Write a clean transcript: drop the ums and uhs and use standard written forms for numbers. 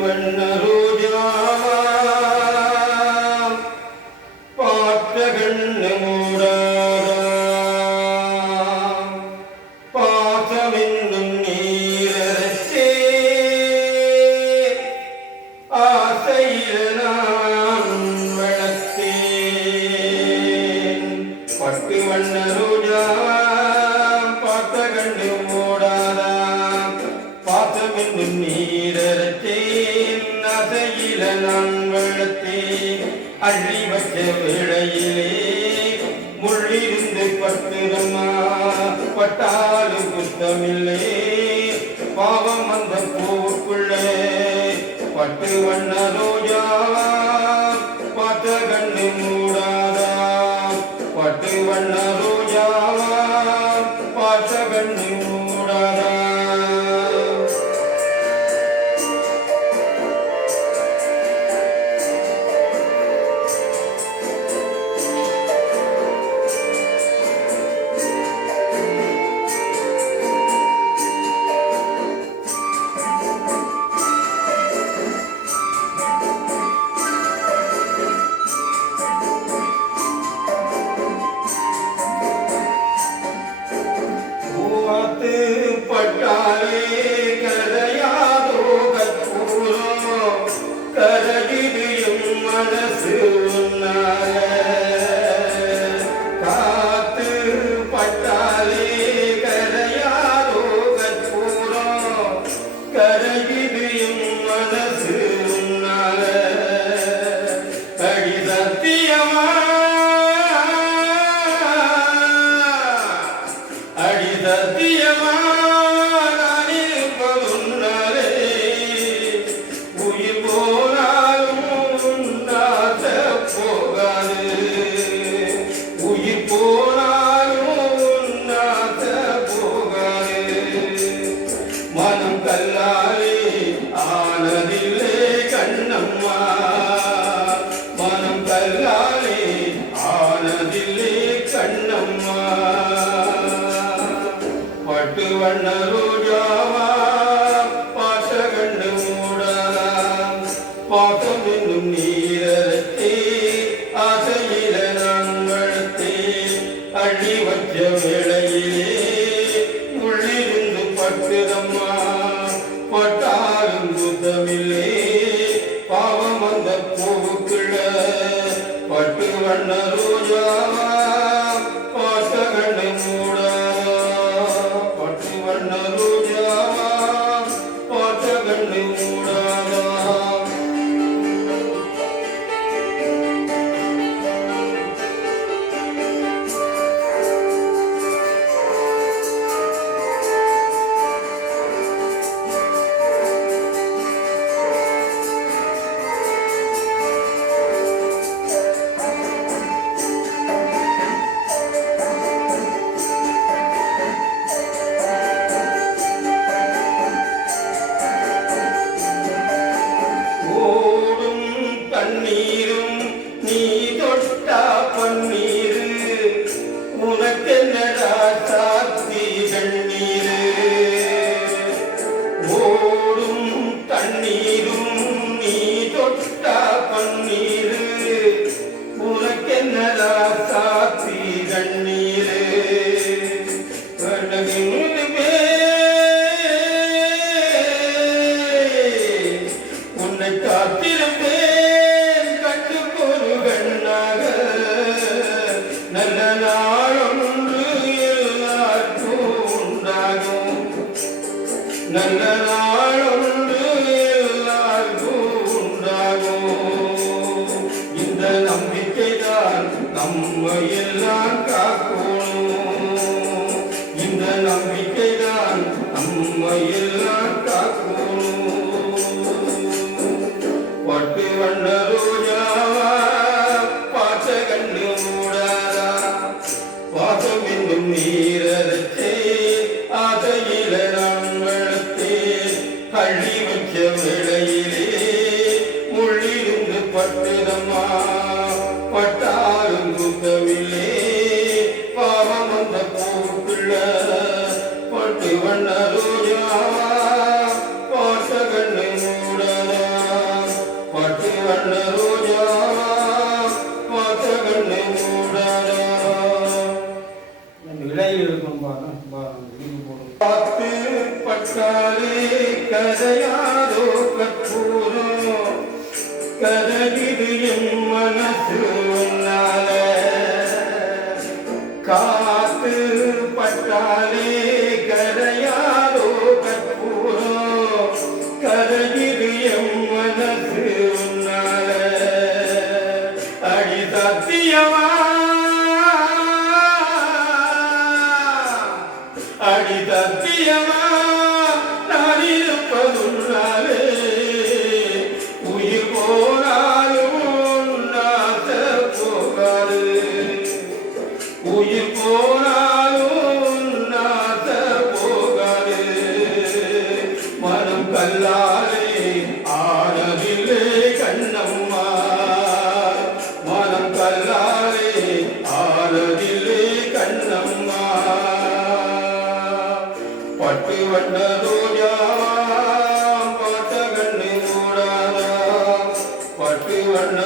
வண்ண ரோஜா பார்த்த கண்ணு மூடாதா பாசமென்னும் நீரச்சே ஆசையில் நான் வளர்த்தேன் பட்டு வண்ண ரோஜா பார்த்த கண்ணு மூடாதா பாசமென்னும் நீரச்சேன் ஆசையில நான் வளர்த்தேன் அள்ளி வச்ச வேளையிலே முள்ளிருந்து பட்டுதம்மா பட்டாலும் குத்தமில்லை பாவம் அந்த பூவுக்குள்ளே பட்டு வண்ண ரோஜா பார்த்த கண்ணு மூடாதா பட்டு வண்ண ரோஜா பார்த்த கண்ணு மூடாதா பட்டாலே கரையாதோ கற்பூரம் கரடியும் மனசு உன்னால காத்து பட்டாலே கரையாதோ கற்பூரம் கரடியும் மனசு உன்னால அடி சத்தியமா அடி சத்தியமா நான் இருப்பதுன்னாலே உயிர் போனாலும் உன்னாச போகாது உயிர் போனாலும் உன்னாச போகாது மனம் கல்லாலே ஆனதில்லை கண்ணம்மா மனம் கல்லாலே ஆனதில்லை கண்ணம்மா பட்டு வண்ண ரோஜாவா பார்த்த கண்ணு மூடாதா பாசம் என்னும் நீரத்தே ஆசையில நான் வளர்த்தே அள்ளி வச்ச வேளையிலே உள்ளிருந்து பட்டுதம்மா பட்டாலும் குத்தமில்லை பாவம் அந்த பூவுக்குள்ள பட்டு வண்ண ரோஜாவா பார்த்த கண்ணு மூடாதா பட்டு வண்ண ரோஜாவா பார்த்த கண்ணு மூடாதா தண்ணீரும் நீ தொட்டா பன்னீரு உனக்கென்னடா சாத்தி கண்ணீரு ஓடும் தண்ணீரும் நீ தொட்டா பன்னீரு உனக்கென்னடா சாத்தி கண்ணீரு உன்னை காத்திருப்பேன் கட்டுக்கொரு கண்ணாக நல்ல நாளொன்று எல்லாருக்கும் உண்டாகும் நல்ல நாளொன்று எல்லாருக்கும் உண்டாகும் இந்த நம்பிக்கைதான் நம்மை எல்லாம் காக்கணும் இந்த நம்பிக்கைதான் நம்மை எல்லாம் காக்கணும் பட்டு வண்ண ரோஜாவா பார்த்த கண்ணு மூடாதா பாசம் என்னும் நீரச்சே ஆசையில நான் வளர்த்தே அள்ளி வச்ச வேளையிலே முள்ளிருந்து பட்டுதம்மா பட்டாலும் குத்தமில்லை பாவம் அந்த பூக்குள்ள பட்டு வண்ண ரோஜாவா பார்த்த கண்ணு மூடாதா கரகிது என் மனசு உன்னால காத்து பட்டாலே கரையாதோ கற்பூரம் கரகிது என் மனசு உன்னால அடி சத்தியமா அடி சத்தியமா நான் இருப்பதுள்ளாலே உயிர் போனாலும் நாத்த போகாது உயிர் போனாலும் நாத்த போகாது மனம் கல்லாலே ஆனதில்லை கண்ணம்மா மனம் கல்லாலே ஆனதில்லை கண்ணம்மா பட்டு வண்ண ரோஜா பார்த்த கண்ணு மூடாதா பட்டு வண்ண